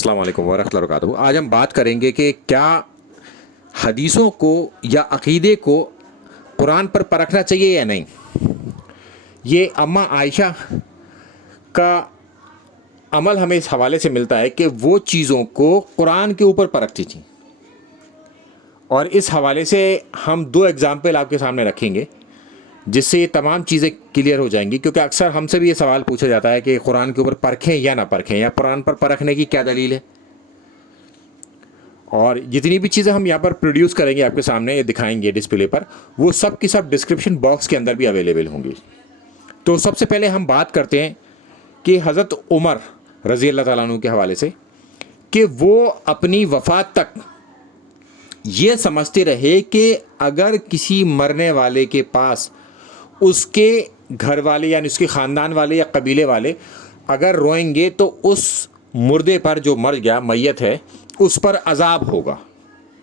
السلام علیکم ورحمۃ اللہ وبرکاتہ۔ آج ہم بات کریں گے کہ کیا حدیثوں کو یا عقیدے کو قرآن پر پرکھنا چاہیے یا نہیں۔ یہ اماں عائشہ کا عمل ہمیں اس حوالے سے ملتا ہے کہ وہ چیزوں کو قرآن کے اوپر پرکھتی تھیں، اور اس حوالے سے ہم دو ایگزامپل آپ کے سامنے رکھیں گے جس سے یہ تمام چیزیں کلیئر ہو جائیں گی، کیونکہ اکثر ہم سے بھی یہ سوال پوچھا جاتا ہے کہ قرآن کے اوپر پرکھیں یا نہ پرکھیں، یا قرآن پر پرکھنے کی کیا دلیل ہے۔ اور جتنی بھی چیزیں ہم یہاں پر پروڈیوس کریں گے آپ کے سامنے یہ دکھائیں گے ڈسپلے پر، وہ سب کی سب ڈسکرپشن باکس کے اندر بھی اویلیبل ہوں گی۔ تو سب سے پہلے ہم بات کرتے ہیں کہ حضرت عمر رضی اللہ تعالیٰ عنہ کے حوالے سے کہ وہ اپنی وفات تک یہ سمجھتے رہے کہ اگر کسی مرنے والے کے پاس اس کے گھر والے یعنی اس کے خاندان والے یا قبیلے والے اگر روئیں گے تو اس مردے پر جو مر گیا میت ہے اس پر عذاب ہوگا،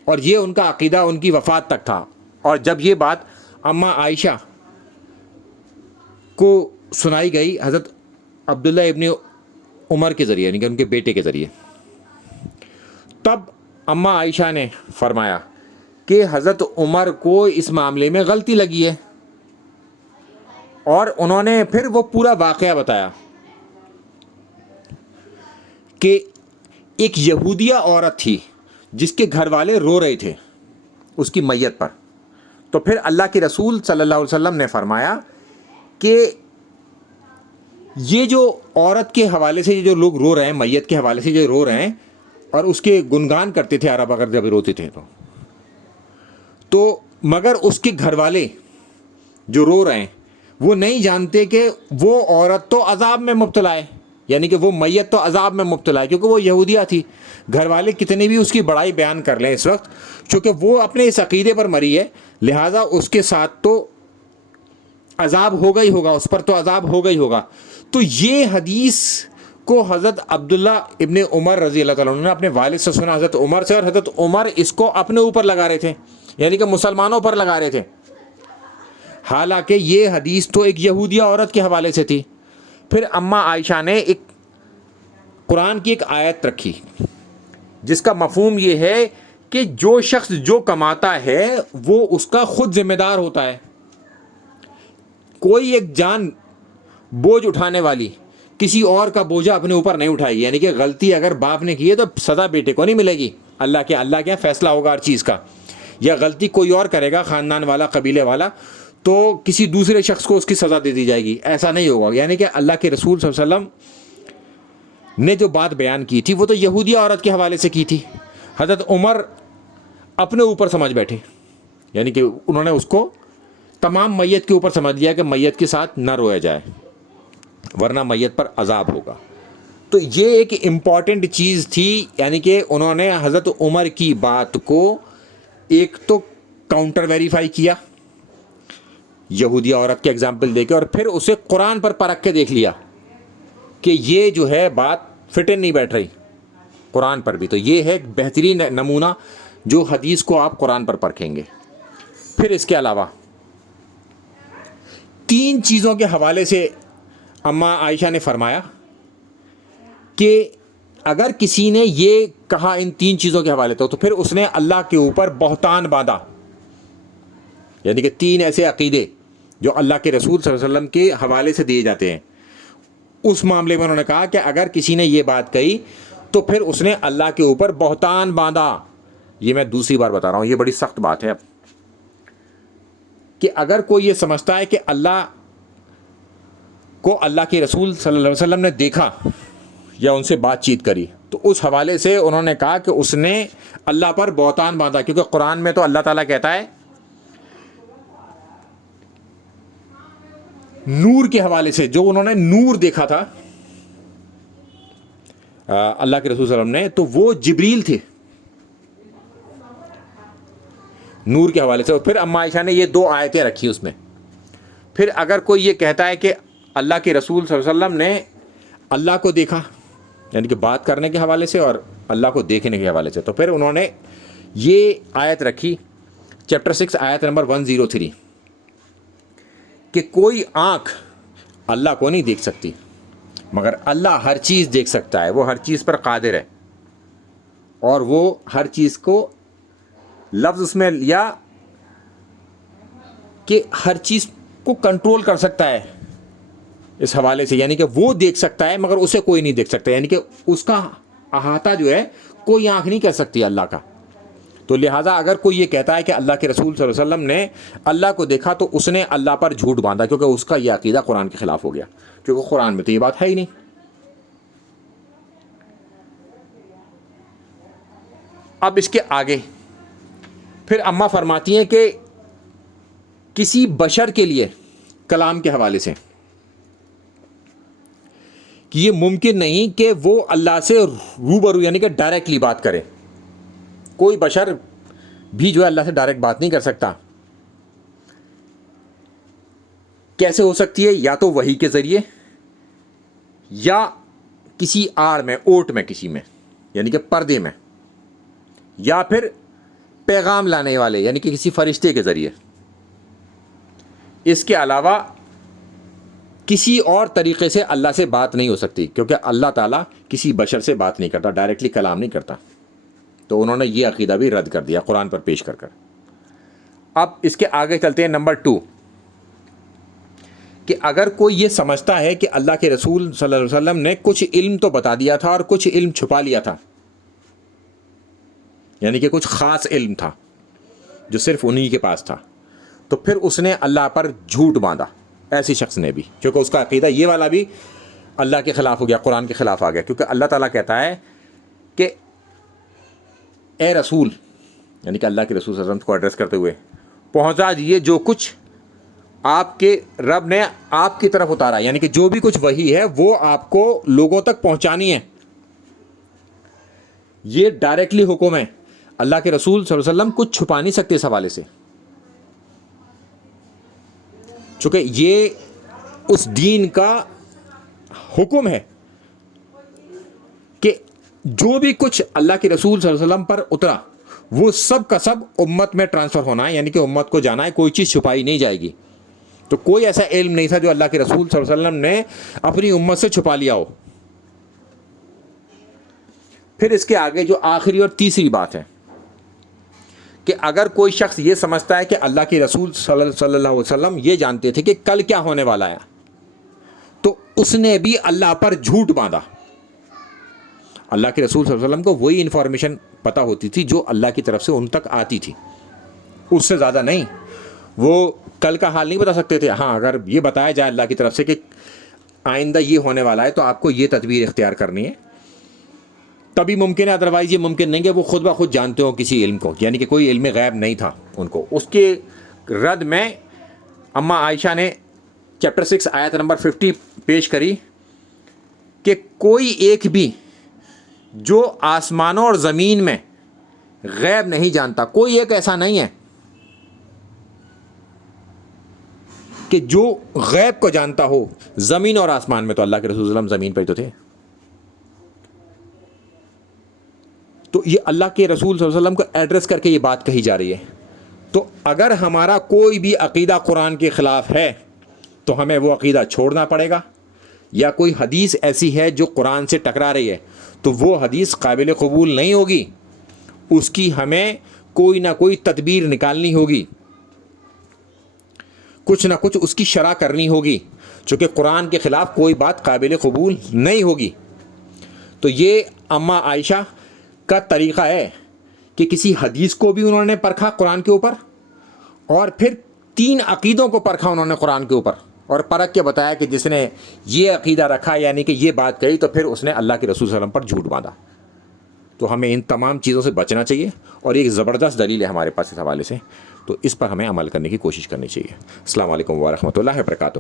اور یہ ان کا عقیدہ ان کی وفات تک تھا۔ اور جب یہ بات اماں عائشہ کو سنائی گئی حضرت عبداللہ ابن عمر کے ذریعے یعنی کہ ان کے بیٹے کے ذریعے، تب اماں عائشہ نے فرمایا کہ حضرت عمر کو اس معاملے میں غلطی لگی ہے، اور انہوں نے پھر وہ پورا واقعہ بتایا کہ ایک یہودیہ عورت تھی جس کے گھر والے رو رہے تھے اس کی میت پر۔ تو پھر اللہ کے رسول صلی اللہ علیہ وسلم نے فرمایا کہ یہ جو عورت کے حوالے سے جو لوگ رو رہے ہیں، میت کے حوالے سے جو رو رہے ہیں اور اس کے گنگان کرتے تھے عرب اگر جب روتے تھے تو مگر اس کے گھر والے جو رو رہے ہیں وہ نہیں جانتے کہ وہ عورت تو عذاب میں مبتلا ہے، یعنی کہ وہ میت تو عذاب میں مبتلا ہے، کیونکہ وہ یہودیہ تھی۔ گھر والے کتنی بھی اس کی بڑائی بیان کر لیں اس وقت، چونکہ وہ اپنے اس عقیدے پر مری ہے، لہٰذا اس کے ساتھ تو عذاب ہوگا ہی ہوگا، اس پر تو عذاب ہوگا ہی ہوگا۔ تو یہ حدیث کو حضرت عبداللہ ابن عمر رضی اللہ تعالیٰ عنہ نے اپنے والد سے سنا، حضرت عمر سے، اور حضرت عمر اس کو اپنے اوپر لگا رہے تھے، یعنی کہ مسلمانوں پر لگا رہے تھے، حالانکہ یہ حدیث تو ایک یہودیہ عورت کے حوالے سے تھی۔ پھر اماں عائشہ نے ایک قرآن کی ایک آیت رکھی جس کا مفہوم یہ ہے کہ جو شخص جو کماتا ہے وہ اس کا خود ذمہ دار ہوتا ہے، کوئی ایک جان بوجھ اٹھانے والی کسی اور کا بوجھا اپنے اوپر نہیں اٹھائے گی، یعنی کہ غلطی اگر باپ نے کی ہے تو سزا بیٹے کو نہیں ملے گی، اللہ کے فیصلہ ہوگا ہر چیز کا، یا غلطی کوئی اور کرے گا خاندان والا قبیلے والا تو کسی دوسرے شخص کو اس کی سزا دے دی جائے گی، ایسا نہیں ہوگا۔ یعنی کہ اللہ کے رسول صلی اللہ علیہ وسلم نے جو بات بیان کی تھی وہ تو یہودیہ عورت کے حوالے سے کی تھی، حضرت عمر اپنے اوپر سمجھ بیٹھے، یعنی کہ انہوں نے اس کو تمام میت کے اوپر سمجھ لیا کہ میت کے ساتھ نہ رویا جائے ورنہ میت پر عذاب ہوگا۔ تو یہ ایک امپورٹنٹ چیز تھی، یعنی کہ انہوں نے حضرت عمر کی بات کو ایک تو کاؤنٹر ویریفائی کیا یہودیہ عورت کے ایگزامپل دے کے، اور پھر اسے قرآن پر پرکھ کے دیکھ لیا کہ یہ جو ہے بات فٹ ان نہیں بیٹھ رہی قرآن پر بھی۔ تو یہ ہے ایک بہترین نمونہ جو حدیث کو آپ قرآن پر پرکھیں گے۔ پھر اس کے علاوہ تین چیزوں کے حوالے سے اماں عائشہ نے فرمایا کہ اگر کسی نے یہ کہا ان تین چیزوں کے حوالے تو پھر اس نے اللہ کے اوپر بہتان باندھا، یعنی کہ تین ایسے عقیدے جو اللہ کے رسول صلی اللہ علیہ وسلم کے حوالے سے دیے جاتے ہیں، اس معاملے میں انہوں نے کہا کہ اگر کسی نے یہ بات کہی تو پھر اس نے اللہ کے اوپر بہتان باندھا۔ یہ میں دوسری بار بتا رہا ہوں، یہ بڑی سخت بات ہے اب، کہ اگر کوئی یہ سمجھتا ہے کہ اللہ کو اللہ کے رسول صلی اللہ علیہ وسلم نے دیکھا یا ان سے بات چیت کری تو اس حوالے سے انہوں نے کہا کہ اس نے اللہ پر بہتان باندھا، کیونکہ قرآن میں تو اللہ تعالیٰ کہتا ہے نور کے حوالے سے، جو انہوں نے نور دیکھا تھا اللہ کے رسول صلی اللہ علیہ وسلم نے، تو وہ جبریل تھے نور کے حوالے سے۔ اور پھر اماں عائشہ نے یہ دو آیتیں رکھی اس میں۔ پھر اگر کوئی یہ کہتا ہے کہ اللہ کے رسول صلی اللہ علیہ وسلم نے اللہ کو دیکھا، یعنی کہ بات کرنے کے حوالے سے اور اللہ کو دیکھنے کے حوالے سے، تو پھر انہوں نے یہ آیت رکھی چیپٹر 6 آیت نمبر 103 کہ کوئی آنکھ اللہ کو نہیں دیکھ سکتی مگر اللہ ہر چیز دیکھ سکتا ہے، وہ ہر چیز پر قادر ہے۔ اور وہ ہر چیز کو لفظ اس میں لیا کہ ہر چیز کو کنٹرول کر سکتا ہے اس حوالے سے، یعنی کہ وہ دیکھ سکتا ہے مگر اسے کوئی نہیں دیکھ سکتا، یعنی کہ اس کا احاطہ جو ہے کوئی آنکھ نہیں کر سکتی اللہ کا. تو لہٰذا اگر کوئی یہ کہتا ہے کہ اللہ کے رسول صلی اللہ علیہ وسلم نے اللہ کو دیکھا تو اس نے اللہ پر جھوٹ باندھا، کیونکہ اس کا یہ عقیدہ قرآن کے خلاف ہو گیا، کیونکہ قرآن میں تو یہ بات ہے ہی نہیں. اب اس کے آگے پھر اماں فرماتی ہیں کہ کسی بشر کے لیے کلام کے حوالے سے کہ یہ ممکن نہیں کہ وہ اللہ سے روبرو یعنی کہ ڈائریکٹلی بات کرے. کوئی بشر بھی جو ہے اللہ سے ڈائریکٹ بات نہیں کر سکتا. کیسے ہو سکتی ہے؟ یا تو وحی کے ذریعے، یا کسی آڑ میں، اوٹ میں، کسی میں یعنی کہ پردے میں، یا پھر پیغام لانے والے یعنی کہ کسی فرشتے کے ذریعے. اس کے علاوہ کسی اور طریقے سے اللہ سے بات نہیں ہو سکتی، کیونکہ اللہ تعالیٰ کسی بشر سے بات نہیں کرتا، ڈائریکٹلی کلام نہیں کرتا. تو انہوں نے یہ عقیدہ بھی رد کر دیا قرآن پر پیش کر کر. اب اس کے آگے چلتے ہیں نمبر 2 کہ اگر کوئی یہ سمجھتا ہے کہ اللہ کے رسول صلی اللہ علیہ وسلم نے کچھ علم تو بتا دیا تھا اور کچھ علم چھپا لیا تھا، یعنی کہ کچھ خاص علم تھا جو صرف انہی کے پاس تھا، تو پھر اس نے اللہ پر جھوٹ باندھا. ایسی شخص نے بھی، کیونکہ اس کا عقیدہ یہ والا بھی اللہ کے خلاف ہو گیا، قرآن کے خلاف آ گیا. کیونکہ اللہ تعالیٰ کہتا ہے کہ اے رسول، یعنی کہ اللہ کے رسول صلی اللہ علیہ وسلم کو ایڈریس کرتے ہوئے، پہنچا دیجیے جو کچھ آپ کے رب نے آپ کی طرف اتارا، یعنی کہ جو بھی کچھ وحی ہے وہ آپ کو لوگوں تک پہنچانی ہے. یہ ڈائریکٹلی حکم ہے. اللہ کے رسول صلی اللہ علیہ وسلم کچھ چھپا نہیں سکتے اس حوالے سے، چونکہ یہ اس دین کا حکم ہے کہ جو بھی کچھ اللہ کے رسول صلی اللہ علیہ وسلم پر اترا وہ سب کا سب امت میں ٹرانسفر ہونا ہے، یعنی کہ امت کو جانا ہے، کوئی چیز چھپائی نہیں جائے گی. تو کوئی ایسا علم نہیں تھا جو اللہ کے رسول صلی اللہ علیہ وسلم نے اپنی امت سے چھپا لیا ہو. پھر اس کے آگے جو آخری اور تیسری بات ہے کہ اگر کوئی شخص یہ سمجھتا ہے کہ اللہ کے رسول صلی اللہ علیہ وسلم یہ جانتے تھے کہ کل کیا ہونے والا ہے، تو اس نے بھی اللہ پر جھوٹ باندھا. اللہ کے رسول صلی اللہ علیہ وسلم کو وہی انفارمیشن پتہ ہوتی تھی جو اللہ کی طرف سے ان تک آتی تھی، اس سے زیادہ نہیں. وہ کل کا حال نہیں بتا سکتے تھے. ہاں اگر یہ بتایا جائے اللہ کی طرف سے کہ آئندہ یہ ہونے والا ہے تو آپ کو یہ تدبیر اختیار کرنی ہے، تبھی ممکن ہے، ادروائز یہ ممکن نہیں کہ وہ خود بخود جانتے ہوں کسی علم کو، یعنی کہ کوئی علم غیب نہیں تھا ان کو. اس کے رد میں اماں عائشہ نے چیپٹر 6 آیت نمبر 50 پیش کری کہ کوئی ایک بھی جو آسمانوں اور زمین میں غیب نہیں جانتا، کوئی ایک ایسا نہیں ہے کہ جو غیب کو جانتا ہو زمین اور آسمان میں. تو اللہ کے رسول صلی اللہ علیہ وسلم زمین پہ تو تھے. تو یہ اللہ کے رسول صلی اللہ علیہ وسلم کو ایڈریس کر کے یہ بات کہی جا رہی ہے. تو اگر ہمارا کوئی بھی عقیدہ قرآن کے خلاف ہے تو ہمیں وہ عقیدہ چھوڑنا پڑے گا، یا کوئی حدیث ایسی ہے جو قرآن سے ٹکرا رہی ہے تو وہ حدیث قابل قبول نہیں ہوگی، اس کی ہمیں کوئی نہ کوئی تدبیر نکالنی ہوگی، کچھ نہ کچھ اس کی شرح کرنی ہوگی، چونکہ قرآن کے خلاف کوئی بات قابل قبول نہیں ہوگی. تو یہ اماں عائشہ کا طریقہ ہے کہ کسی حدیث کو بھی انہوں نے پرکھا قرآن کے اوپر، اور پھر 3 عقیدوں کو پرکھا انہوں نے قرآن کے اوپر، اور پرکھ کے بتایا کہ جس نے یہ عقیدہ رکھا یعنی کہ یہ بات کہی تو پھر اس نے اللہ کے رسول صلی اللہ علیہ وسلم پر جھوٹ باندھا. تو ہمیں ان تمام چیزوں سے بچنا چاہیے، اور ایک زبردست دلیل ہے ہمارے پاس اس حوالے سے، تو اس پر ہمیں عمل کرنے کی کوشش کرنی چاہیے. السلام علیکم ورحمۃ اللہ وبرکاتہ.